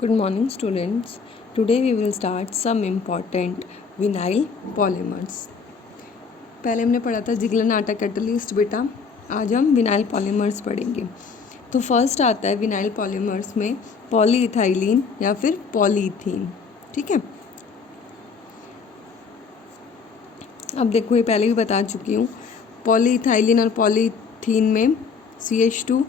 Good morning students. Today we will start some important vinyl polymers. पहले हमने पढ़ा था जिगलर-नाटा कैटलिस्ट बेटा, आज हम विनाइल पॉलीमर्स पढ़ेंगे। तो फर्स्ट आता है विनाइल पॉलीमर्स में पॉलीइथाइलिन या फिर पॉलीथीन। ठीक है, अब देखो ये पहले भी बता चुकी हूँ, पॉलीइथाइलिन और पॉलीथीन में CH2,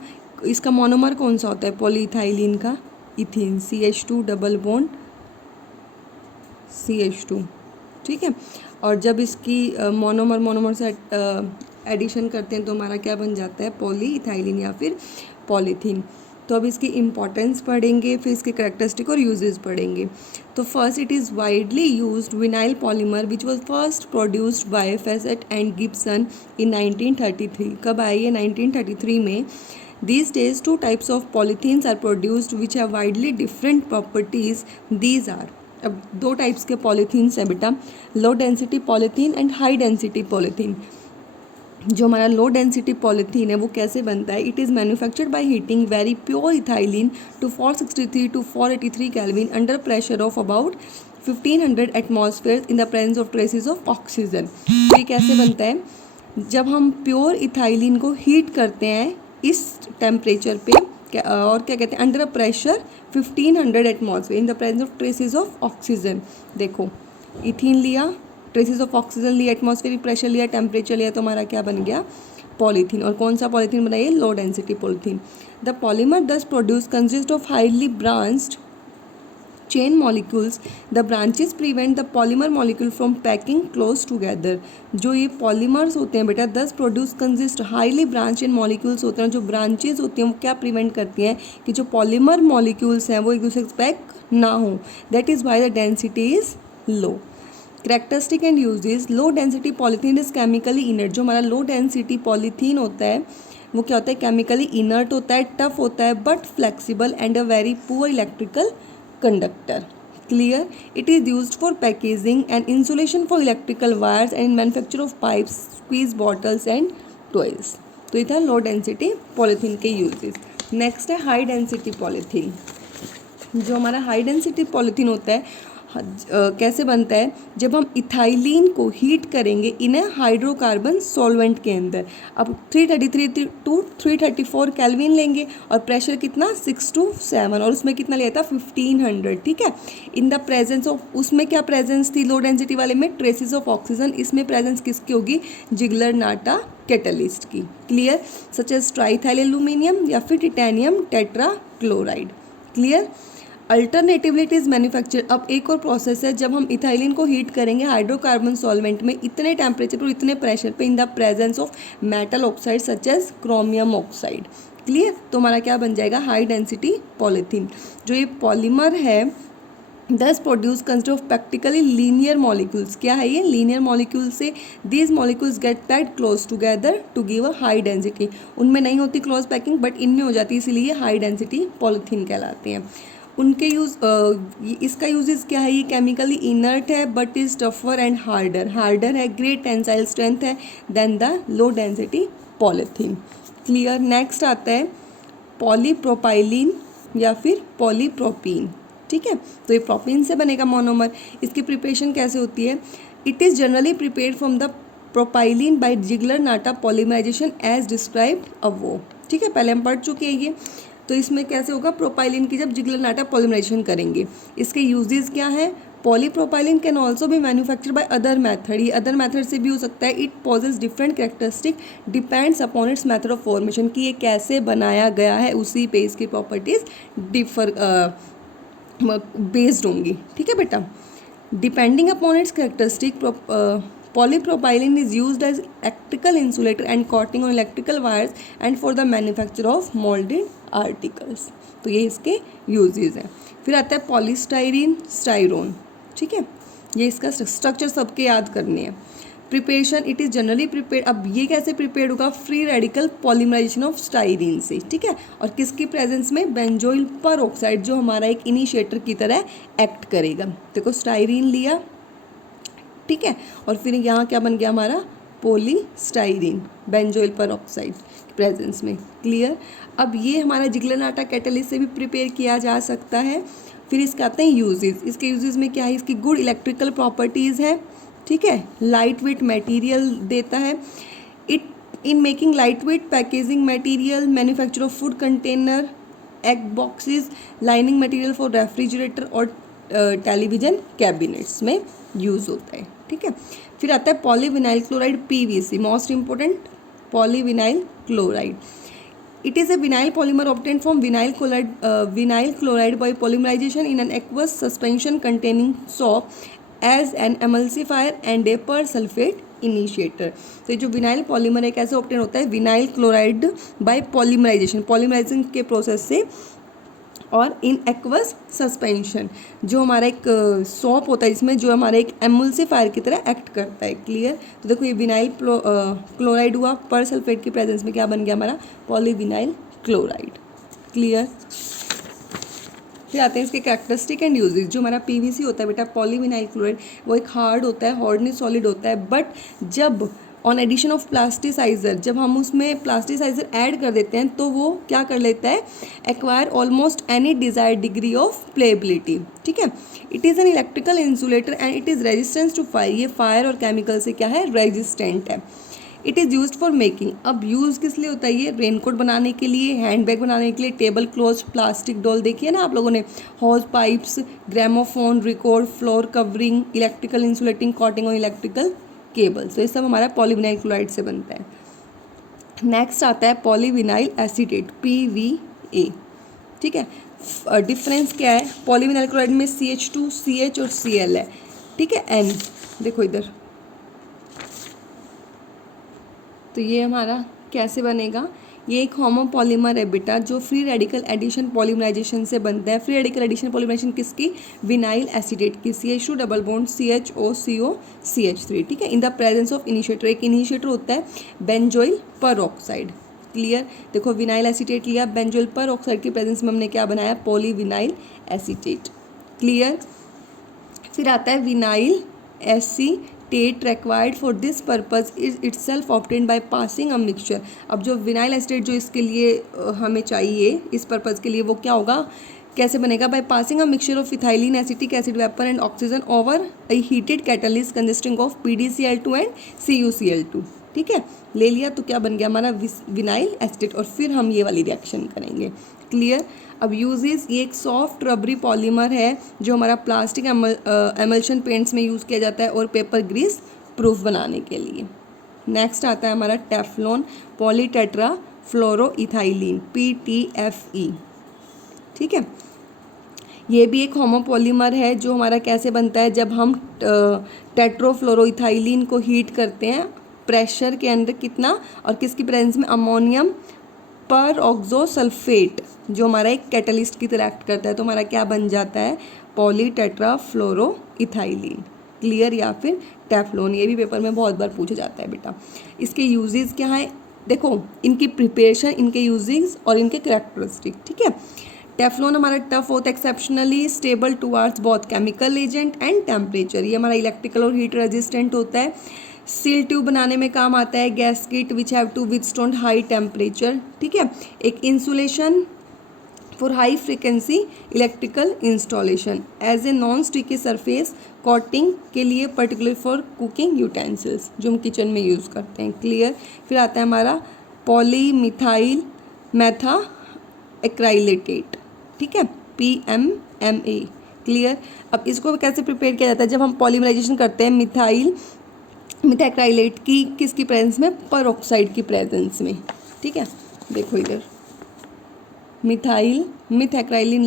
इसका मोनोमर कौन सा होता है पॉलीइथाइलिन का? Ethene, CH2 double bond CH2। ठीक है, और जब इसकी मोनोमर से एडिशन करते हैं तो हमारा क्या बन जाता है? पॉलीइथाइलिन या फिर पॉलीथीन। तो अब इसकी इम्पॉर्टेंस पढ़ेंगे, फिर इसके करेक्टरिस्टिक और यूजेस पढ़ेंगे। तो first, it is widely used vinyl polymer which was first produced by Fawcett and Gibson in 1933। कब आई है? 1933 में। These days, two types of polythenes are produced which have widely different properties. These are, अब दो types के polythenes हैं बेटा, लो density polythene and high density polythene. जो हमारा लो डेंसिटी पॉलीथीन है वो कैसे बनता है? It is manufactured by heating very pure ethylene to 463 to 483 kelvin under pressure of about 1500 atmosphere in the presence of traces of oxygen. ये कैसे बनता है? जब हम प्योर इथाइलिन को हीट करते हैं इस टेम्परेचर पे, और क्या कहते हैं, under pressure 1500 atmosphere in the presence of traces of oxygen. देखो, इथीन लिया, ट्रेसेस ऑफ ऑक्सीजन लिया, एटमॉस्फेरिक प्रेशर लिया, टेम्परेचर लिया, तो हमारा क्या बन गया? पॉलीथीन। और कौन सा पॉलीथीन बनाइए? Low density polythene. The polymer thus produce consist of highly branched chain molecules. The branches prevent the polymer molecule from packing close together. जो ये polymers होते हैं बेटा, दस प्रोड्यूस कंसिस्ट हाईली ब्रांच इन मॉलिक्यूल्स होते हैं। जो ब्रांचेज होती हैं वो क्या प्रिवेंट करती हैं कि जो पॉलीमर मॉलिक्यूल्स हैं वो एक दूसरे से पैक ना हो। That is why the density is low. Characteristic and uses, low density polythene is chemically inert. जो हमारा लो डेंसिटी पॉलीथीन होता है वो क्या होता है? केमिकली इनर्ट होता है, टफ होता है, but flexible and a very poor electrical conductor. Clear? It is used for packaging and insulation for electrical wires and manufacture of pipes, squeeze bottles and toys. तो ये था लो डेंसिटी पॉलीथीन के uses. Next है high density polythene. जो हमारा high density polythene होता है कैसे बनता है? जब हम इथाइलिन को हीट करेंगे इन हाइड्रोकार्बन सॉल्वेंट के अंदर। अब 333 to 334 केल्विन लेंगे और प्रेशर कितना? 6 to 7, और उसमें कितना लिया था? 1500। ठीक है, इन द प्रेजेंस ऑफ, उसमें क्या प्रेजेंस थी लो डेंसिटी वाले में? Traces of oxygen. इसमें प्रेजेंस किसकी होगी? जिगलर-नाटा कैटलिस्ट की। Clear? Such as triethyl aluminium या फिर titanium tetra chloride. Clear? Alternatively it is manufacture. अब एक और प्रोसेस है, जब हम इथाइलिन को हीट करेंगे हाइड्रोकार्बन सॉल्वेंट में इतने टेम्परेचर पर, इतने प्रेशर पे, in the presence of metal oxide such as chromium oxide. Clear? तो हमारा क्या बन जाएगा? High density polythene. जो ये पॉलीमर है thus produce consist of practically linear molecules. क्या है ये? लीनियर मॉलिक्यूल से these molecules get packed close together to give a high density. उनमें नहीं होती क्लोज पैकिंग बट इनमें हो जाती है, इसीलिए हाई डेंसिटी पॉलीथीन कहलाते हैं। उनके इसका यूजेस क्या है? ये केमिकली इनर्ट है but is tougher and harder है, ग्रेट टेंसाइल स्ट्रेंथ है then the low density polythene. Clear? Next आता है पॉलीप्रोपाइलिन या फिर पॉलीप्रोपीन। ठीक है, तो ये प्रोपीन से बनेगा मोनोमर। इसकी प्रिपरेशन कैसे होती है? It is generally prepared from the propylene by Ziegler Natta polymerisation as described above. ठीक है, पहले हम पढ़ चुके हैं ये। तो इसमें कैसे होगा? प्रोपाइलिन की जब जिगलर-नाटा पॉलीमराइजेशन करेंगे। इसके यूजेस क्या है? पॉलीप्रोपाइलिन कैन ऑल्सो भी मैन्युफैक्चर बाय अदर मैथड। ये अदर मैथड से भी हो सकता है। It possesses different characteristic depends upon its method of formation, कि ये कैसे बनाया गया है उसी पे इसकी प्रॉपर्टीज डिफर बेस्ड होंगी। ठीक है बेटा, depending upon its characteristic polypropylene is used as electrical insulator and coating on electrical wires and for the manufacture of molded articles. तो ये इसके यूजेस हैं। फिर आता है पॉलीस्टाइरीन, स्टाइरोन। ठीक है, ये इसका स्ट्रक्चर सबके याद करने हैं। Preparation, it is generally prepared. अब ये कैसे प्रिपेयर्ड होगा? Free radical polymerisation of styrene से। ठीक है, और किसकी प्रेजेंस में? बेंजोइल पर ऑक्साइड, जो हमारा एक इनिशिएटर की तरह एक्ट करेगा। देखो, स्टाइरीन लिया, ठीक है, और फिर यहाँ क्या बन गया हमारा? पॉलीस्टाइरीन, बेंजोइल पर ऑक्साइड प्रेजेंस में। क्लियर? अब ये हमारा जिगलर-नाटा कैटलिस्ट से भी प्रिपेयर किया जा सकता है। फिर इसके आते हैं यूजेस। इसके यूजेस में क्या है, इसकी गुड इलेक्ट्रिकल प्रॉपर्टीज़ है, ठीक है, लाइट वेट मटेरियल देता है, it in making light weight packaging material, manufacture of food container, egg boxes, lining material for refrigerator और टेलीविज़न कैबिनेट्स में यूज़ होता है, ठीक है। फिर आता है polyvinyl chloride, PVC, most important, polyvinyl chloride. It is a vinyl polymer obtained from vinyl chloride by polymerization in an aqueous suspension containing soap as an emulsifier and a persulfate initiator। तो ये जो vinyl polymer है कैसे obtain होता है, vinyl chloride bye polymerisation के process से, और इन एक्वस सस्पेंशन, जो हमारा एक सॉप होता है इसमें, जो हमारा एक एमुल्सिफायर की तरह एक्ट करता है, क्लियर। तो देखो ये विनाइल क्लोराइड हुआ, पर सल्फेट की प्रेजेंस में क्या बन गया हमारा, पॉलीविनाइल क्लोराइड, क्लियर। फिर आते हैं इसके कैरेक्टरिस्टिक एंड यूजेस। जो हमारा पीवीसी होता है बेटा, पॉलीविनाइल क्लोराइड, वो एक हार्ड होता है, हार्डनेस सॉलिड होता है, बट जब ऑन एडिशन ऑफ प्लास्टिसाइजर, जब हम उसमें प्लास्टिसाइजर ऐड कर देते हैं तो वो क्या कर लेता है, acquire almost any desired degree of pliability, ठीक है। It is an electrical insulator and it is resistance to fire, ये फायर और केमिकल से क्या है, रेजिस्टेंट है। It is use for making, अब यूज़ किस लिए होता है ये, रेनकोट बनाने के लिए, हैंड बैग बनाने के लिए, टेबल क्लॉथ, प्लास्टिक डॉल, देखिए ना आप लोगों ने, hose pipes, gramophone, record, floor covering, electrical insulating coating और इलेक्ट्रिकल केबल्स, तो ये सब हमारा पॉलीविनाइल क्लोराइड से बनता है। नेक्स्ट आता है पॉलीविनाइल एसीटेट, PVA, ठीक है। डिफरेंस क्या है, पॉलीविनाइल क्लोराइड में CH2, CH और Cl है, ठीक है, N, देखो इधर, तो ये हमारा कैसे बनेगा, ये एक होमोपॉलीमर है बेटा, जो फ्री रेडिकल एडिशन पॉलीमराइजेशन से बनता है। फ्री रेडिकल एडिशन पॉलीमराइजेशन किसकी, विनाइल एसीटेट की, CH2 double bond CHO CO CH3, ठीक है, इन द प्रेजेंस ऑफ इनिशिएटर, एक इनिशिएटर होता है बेंजोइल परऑक्साइड, क्लियर। देखो विनाइल एसीटेट लिया, बेंजोइल परऑक्साइड की प्रेजेंस में हमने क्या बनाया, पॉलीविनाइल एसीटेट, क्लियर। फिर आता है vinyl acetate required for this purpose is itself obtained by passing a mixture. अब जो विनाइल एसीटेट जो इसके लिए हमें चाहिए इस पर्पज़ के लिए, वो क्या होगा, कैसे बनेगा, by passing a mixture of ethylene acetic acid vapour and oxygen over a heated catalyst consisting of PDCl2 and CuCl2, ठीक है, ले लिया तो क्या बन गया हमारा विनाइल एसिटेट, और फिर हम ये वाली रिएक्शन करेंगे, क्लियर। अब यूजेस, ये एक सॉफ्ट रबरी पॉलीमर है जो हमारा प्लास्टिक एमल्शन पेंट्स में यूज़ किया जाता है और पेपर ग्रीस प्रूफ बनाने के लिए। नेक्स्ट आता है हमारा टेफ्लॉन पॉलीटेट्रा फ्लोरोइथाइलिन, PTFE, ठीक है। ये भी एक होमोपॉलीमर है जो हमारा कैसे बनता है, जब हम टेट्रोफ्लोरोइथाइलिन को हीट करते हैं प्रेशर के अंदर, कितना, और किसकी प्रेजेंस में, अमोनियम पर ऑक्सोसल्फेट, जो हमारा एक कैटलिस्ट की तरह एक्ट करता है, तो हमारा क्या बन जाता है, पॉलीटेट्राफ्लोरोइथाइलिन, क्लियर, या फिर टेफ्लॉन। ये भी पेपर में बहुत बार पूछा जाता है बेटा। इसके यूजेस क्या है, देखो इनकी प्रिपरेशन, इनके यूजेस और इनके कैरेक्टरिस्टिक, ठीक है। टेफ्लॉन हमारा टफ होता है, exceptionally stable towards both chemical agent and temperature, ये हमारा इलेक्ट्रिकल और हीट रेजिस्टेंट होता है। सील ट्यूब बनाने में काम आता है, gasket which have to withstand high temperature, ठीक है। एक insulation for high frequency electrical installation, as a non sticky surface coating के लिए, पर्टिकुलर फॉर कुकिंग यूटेंसिल्स, जो हम किचन में यूज़ करते हैं, क्लियर। फिर आता है हमारा पॉलीमिथाइल मेथा एक्राइलेटेट, ठीक है, PMMA, क्लियर। अब इसको कैसे प्रिपेयर किया जाता है, जब हम पॉलीमराइजेशन करते हैं मिथाइक्राइलेट की, किसकी प्रेजेंस में, परऑक्साइड की प्रेजेंस में, ठीक है। देखो इधर मिथाइक्राइलिन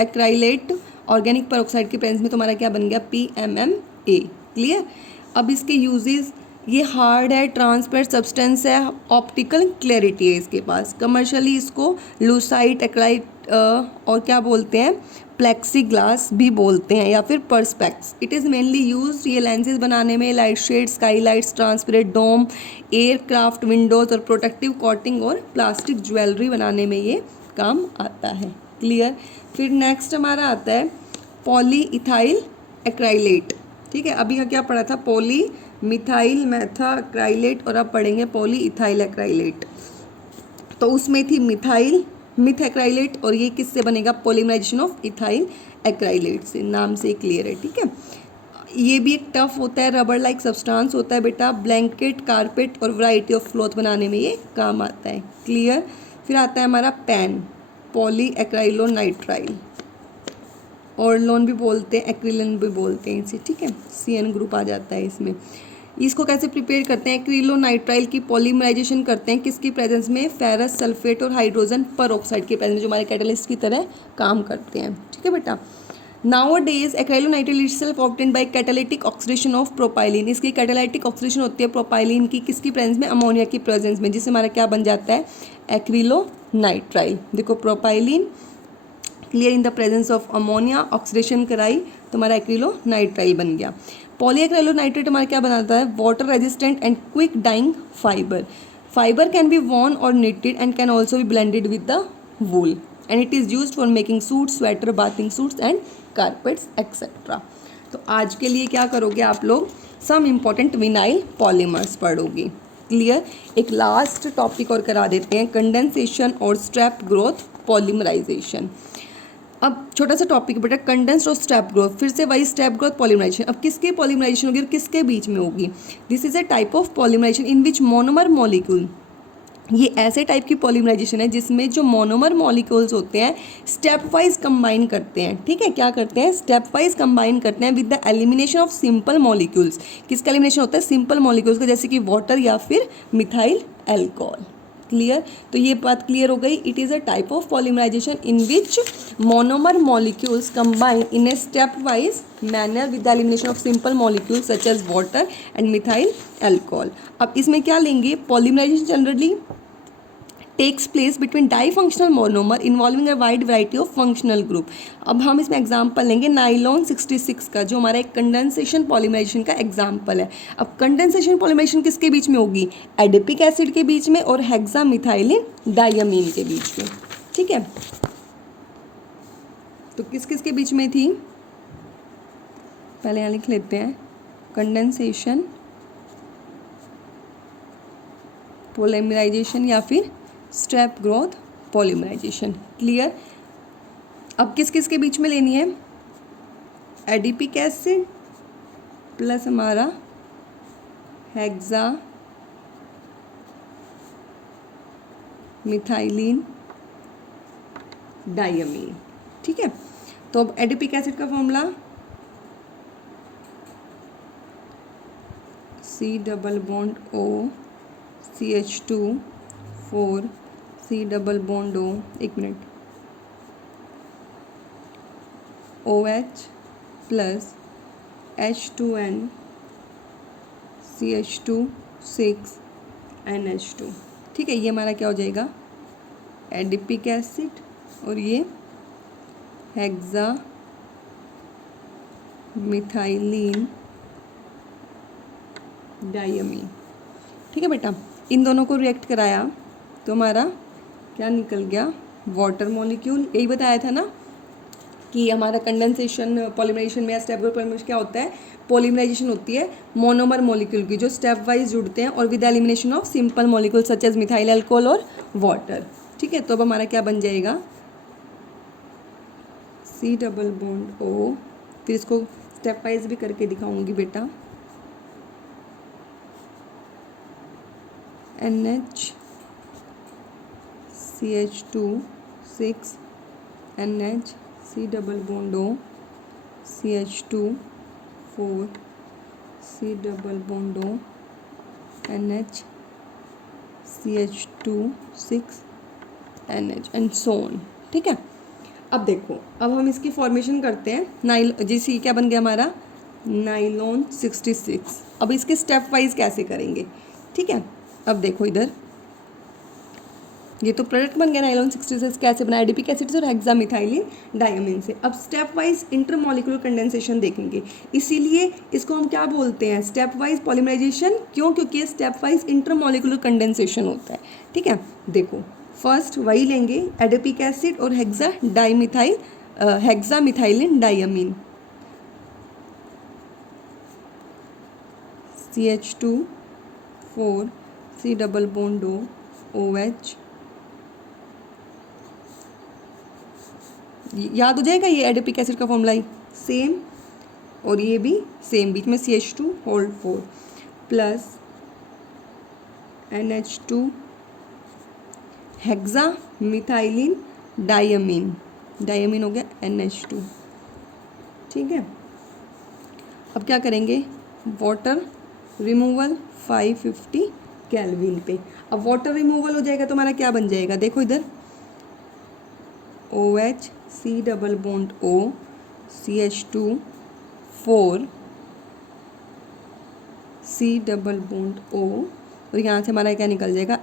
एक्राइलेट ऑर्गेनिक परऑक्साइड की प्रेजेंस में तुम्हारा क्या बन गया, PMMA, क्लियर। अब इसके यूजेस, ये हार्ड है, ट्रांसपेरेंट सब्सटेंस है, ऑप्टिकल क्लैरिटी है इसके पास, कमर्शियली इसको लूसाइट एक्राइट और क्या बोलते हैं, प्लेक्सी ग्लास भी बोलते हैं, या फिर perspex। It is mainly used, ये लेंसेज बनाने में, light shade, sky lights, transparent dome, aircraft windows और प्रोटेक्टिव कोटिंग और प्लास्टिक ज्वेलरी बनाने में ये काम आता है, क्लियर। फिर नेक्स्ट हमारा आता है पॉलीइथाइल एक्राइलेट, ठीक है। अभी क्या पढ़ा था, पॉलीमिथाइल मेथा एक्राइलेट, और अब पढ़ेंगे पॉलीइथाइल एक्राइलेट। तो उसमें थी मिथाइल मिथ एक्राइलेट, और ये किससे बनेगा, पॉलीमराइजेशन ऑफ इथाइल एक्राइलेट से, नाम से क्लियर है, ठीक है। ये भी एक टफ होता है, रबर लाइक सब्सटेंस होता है बेटा, ब्लैंकेट, कारपेट और वैरायटी ऑफ क्लॉथ बनाने में ये काम आता है, क्लियर। फिर आता है हमारा पैन, पॉली एक्राइलोनाइट्राइल, ऑर्लोन भी बोलते हैं, एक्रिलिन भी बोलते हैं इसे, ठीक है, CN ग्रुप आ जाता है इसमें। इसको कैसे प्रिपेयर करते हैं, एक्रिलोनाइट्राइल की पॉलीमराइजेशन करते हैं किसकी प्रेजेंस में, फेरस सल्फेट और हाइड्रोजन पर ऑक्साइड के प्रेजेंस में, जो हमारे कैटलिस्ट की तरह काम करते हैं, ठीक है बेटा। Nowadays acrylonitrile itself obtained by catalytic oxidation of propylene, इसकी कैटालिटिक ऑक्सीडेशन होती है प्रोपाइलिन की, किसकी प्रेजेंस में, अमोनिया की प्रेजेंस में, जिससे हमारा क्या बन जाता है, एक्रिलोनाइट्राइल। देखो propylene clear in the presence of ammonia, oxidation कराई तो हमारा एक्रिलोनाइट्राइल बन गया। पॉलीएक्राइलोनाइट्रेट हमारा क्या बनाता है, water resistant and quick drying fibre, fibre can be worn और knitted and can also be blended with the wool and it is used for making suits, sweater, bathing suits and carpets etc. तो आज के लिए क्या करोगे आप लोग, some important vinyl polymers पढ़ोगे, क्लियर। एक लास्ट टॉपिक और करा देते हैं, कंडेंसेशन और स्ट्रैप ग्रोथ पॉलीमराइजेशन। अब छोटा सा टॉपिक बेटा, कंडेंस्ड और स्टेप ग्रोथ, फिर से वही स्टेप ग्रोथ पॉलीमराइजेशन। अब किसके पॉलीमराइजेशन होगी और किसके बीच में होगी, this is a type of polymerisation in which monomer molecule, ये ऐसे टाइप की पॉलीमराइजेशन है जिसमें जो मोनोमर मॉलिक्यूल्स होते हैं स्टेप वाइज कंबाइन करते हैं, ठीक है, क्या करते हैं, स्टेप वाइज कंबाइन करते हैं with the elimination of simple molecules. किसका एलिमिनेशन होता है, सिंपल मॉलिक्यूल्स का, जैसे कि वाटर या फिर मिथाइल एल्कोहल, क्लियर। तो ये बात क्लियर हो गई, it is a type of polymerisation in which monomer molecules combine in a step wise manner with the elimination of simple molecules such as water and methyl alcohol. अब इसमें क्या लेंगे, polymerisation generally takes place between difunctional monomer involving a wide variety of functional group. अब हम इसमें example लेंगे nylon 66 का, जो हमारा एक कंडेंसेशन पॉलीमराइजेशन का एग्जांपल है। अब कंडेंसेशन पॉलीमराइजेशन किसके बीच में होगी, एडिपिक एसिड के बीच में और हेक्सामिथाइलिन डायमीन के बीच में, ठीक है। तो किस किस के बीच में थी, पहले यहाँ लिख लेते हैं, कंडेंसेशन पॉलीमराइजेशन या फिर स्टेप ग्रोथ पॉलीमराइजेशन, क्लियर। अब किस किस के बीच में लेनी है, एडिपिक एसिड प्लस हमारा हेक्सा मिथाइलिन डायमीन, ठीक है। तो अब एडिपिक एसिड का formula C double bond O CH2 4 C double bond O, एक minute, OH plus H2N CH2 6 NH2, ठीक है। ये हमारा क्या हो जाएगा, एडिपिक एसिड और ये हेक्सा मिथाइलिन डायमीन, ठीक है बेटा। इन दोनों को रिएक्ट कराया तो हमारा क्या निकल गया, वाटर मॉलिक्यूल। यही बताया था ना कि हमारा कंडेंसेशन पॉलीमराइजेशन में या स्टेप ग्रोथ पॉलीमराइजेशन क्या होता है, पॉलीमराइजेशन होती है मोनोमर मॉलिक्यूल की जो स्टेप वाइज जुड़ते हैं और with elimination of simple molecule such as methyl alcohol और वाटर, ठीक है। तो अब हमारा क्या बन जाएगा, C डबल बॉन्ड O, फिर इसको स्टेप वाइज भी करके दिखाऊंगी बेटा, NH CH2 6 NH C double bond O CH2 4 C double bond O NH CH2 6 NH and so on, ठीक है। अब देखो, अब हम इसकी फॉर्मेशन करते हैं, जैसे क्या बन गया हमारा नाइलॉन 66। अब इसके स्टेप वाइज कैसे करेंगे, ठीक है। अब देखो इधर, ये तो प्रोडक्ट बन गया नाइलॉन 66, कैसे बना, एडिपिक एसिड और हेक्सामिथाइलिन डायमीन से। अब स्टेप वाइज इंटरमॉलिक्यूलर कंडेंसेशन देखेंगे, इसीलिए इसको हम क्या बोलते हैं, स्टेप वाइज पॉलीमराइजेशन। क्यों, क्योंकि स्टेप वाइज इंटरमॉलिक्यूलर कंडेंसेशन होता है, ठीक है। देखो फर्स्ट वही लेंगे, एडिपिक एसिड और hexamethylene diamine, CH2 4 C double bond O OH याद हो जाएगा ये एडिपिक एसिड का फॉर्मूला ही सेम, और ये भी सेम, बीच में CH2 hold 4 plus NH2 hexa methylene diamine, diamine हो गया NH2। ठीक है, अब क्या करेंगे, वाटर रिमूवल 550 केल्विन पे। अब वाटर रिमूवल हो जाएगा तो हमारा क्या बन जाएगा, देखो इधर OH C double bond O CH2 4 C double bond O, और यहाँ से हमारा क्या निकल जाएगा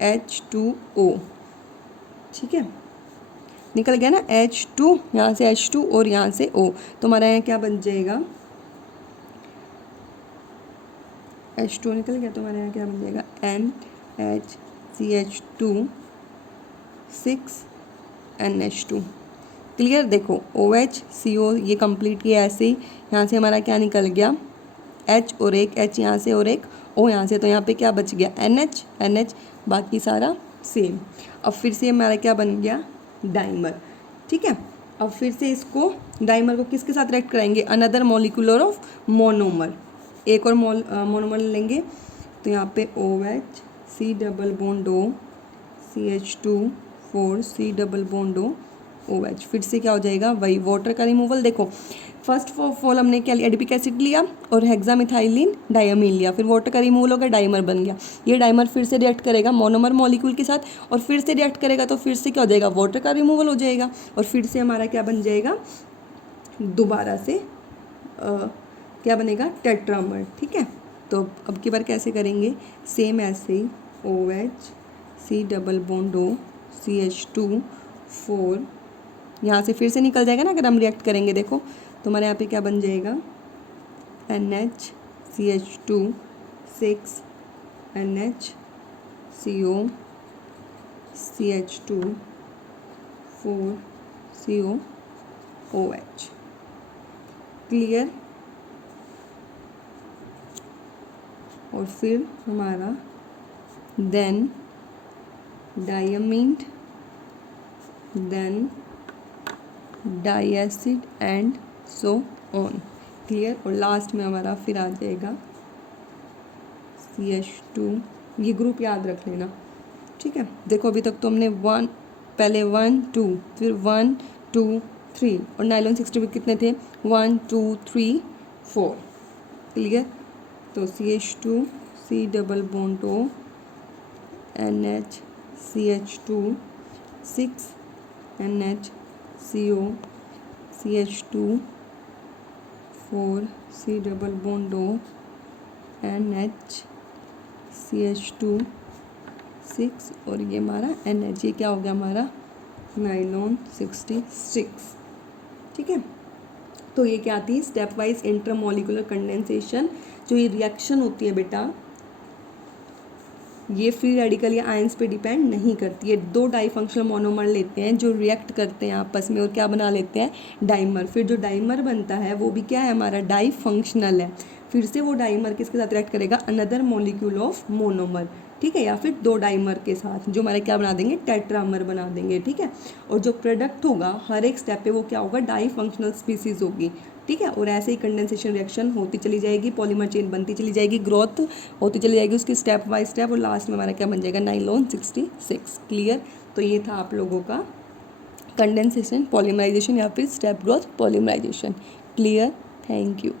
H2O। ठीक है, निकल गया ना H2, यहाँ से H2 और यहाँ से O, तो हमारा यहाँ क्या बन जाएगा, H2 निकल गया तो हमारे यहाँ क्या बन जाएगा NHCH2 6NH2। क्लियर, देखो OH CO ये कंप्लीट किया ऐसे ही, यहाँ से हमारा क्या निकल गया H और एक H यहाँ से और एक O यहाँ से, तो यहाँ पे क्या बच गया NH, बाकी सारा सेम। अब फिर से हमारा क्या बन गया डाइमर। ठीक है, अब फिर से इसको डाइमर को किसके साथ रिएक्ट कराएंगे, अनदर मॉलिक्यूलर ऑफ मोनोमर, एक और मोनोमर लेंगे, तो यहाँ पे OH C double bond O CH2 4 C double bond O OH, फिर से क्या हो जाएगा वही वाटर का रिमूवल। देखो फर्स्ट ऑफ ऑल हमने क्या लिया, एडिपिक एसिड लिया और हेक्सामिथाइलिन डायमीन लिया, फिर वाटर का रिमूवल हो गया, डाइमर बन गया। ये डाइमर फिर से रिएक्ट करेगा मोनोमर मॉलिक्यूल के साथ और फिर से रिएक्ट करेगा, तो फिर से क्या हो जाएगा वाटर का रिमूवल हो जाएगा, और फिर से हमारा क्या बन जाएगा दोबारा से क्या बनेगा टेट्रामर। ठीक है, तो अब की बार कैसे करेंगे, सेम ऐसे ही OH C double bond O CH2 4, यहाँ से फिर से निकल जाएगा ना अगर हम रिएक्ट करेंगे। देखो तो हमारे यहाँ पे क्या बन जाएगा NHCH2 6 NHCO CH2 4 COOH। Clear, और फिर हमारा then diamine, then diacid and so on. Clear, और लास्ट में हमारा फिर आ जाएगा CH2। ये ग्रुप याद रख लेना। ठीक है, देखो अभी तक तो हमने पहले 1 2 फिर 1 2 3 और नाइलॉन 60 में कितने थे 1 2 3 4। क्लियर, तो CH2 C double bond O NHCH2 6 NHCO CH2 4 C double bond O NHCH2 6, और ये हमारा NH, ये क्या हो गया हमारा नाइलॉन 66। ठीक है, तो ये क्या थी स्टेप वाइज इंटरमोलिकुलर कंडेंसेशन। जो ये रिएक्शन होती है बेटा, ये फ्री रेडिकल या आयंस पे डिपेंड नहीं करती है। दो डाई फंक्शनल मोनोमर लेते हैं जो रिएक्ट करते हैं आपस में और क्या बना लेते हैं डाइमर। फिर जो डाइमर बनता है वो भी क्या है हमारा डाई फंक्शनल है। फिर से वो डाइमर किसके साथ रिएक्ट करेगा अनदर मॉलिक्यूल ऑफ मोनोमर। ठीक है, या फिर दो डाइमर के साथ जो हमारे क्या बना देंगे टेट्रामर बना देंगे। ठीक है, और जो प्रोडक्ट होगा हर एक स्टेप पे वो क्या होगा डाई फंक्शनल स्पीसीज होगी। ठीक है, और ऐसे ही कंडेंसेशन रिएक्शन होती चली जाएगी, पॉलीमर चेन बनती चली जाएगी, ग्रोथ होती चली जाएगी उसकी स्टेप बाय स्टेप, और लास्ट में हमारा क्या बन जाएगा नाइलॉन 66। क्लियर, तो ये था आप लोगों का कंडेंसेशन पॉलीमराइजेशन या फिर step growth polymerisation. Clear, thank you.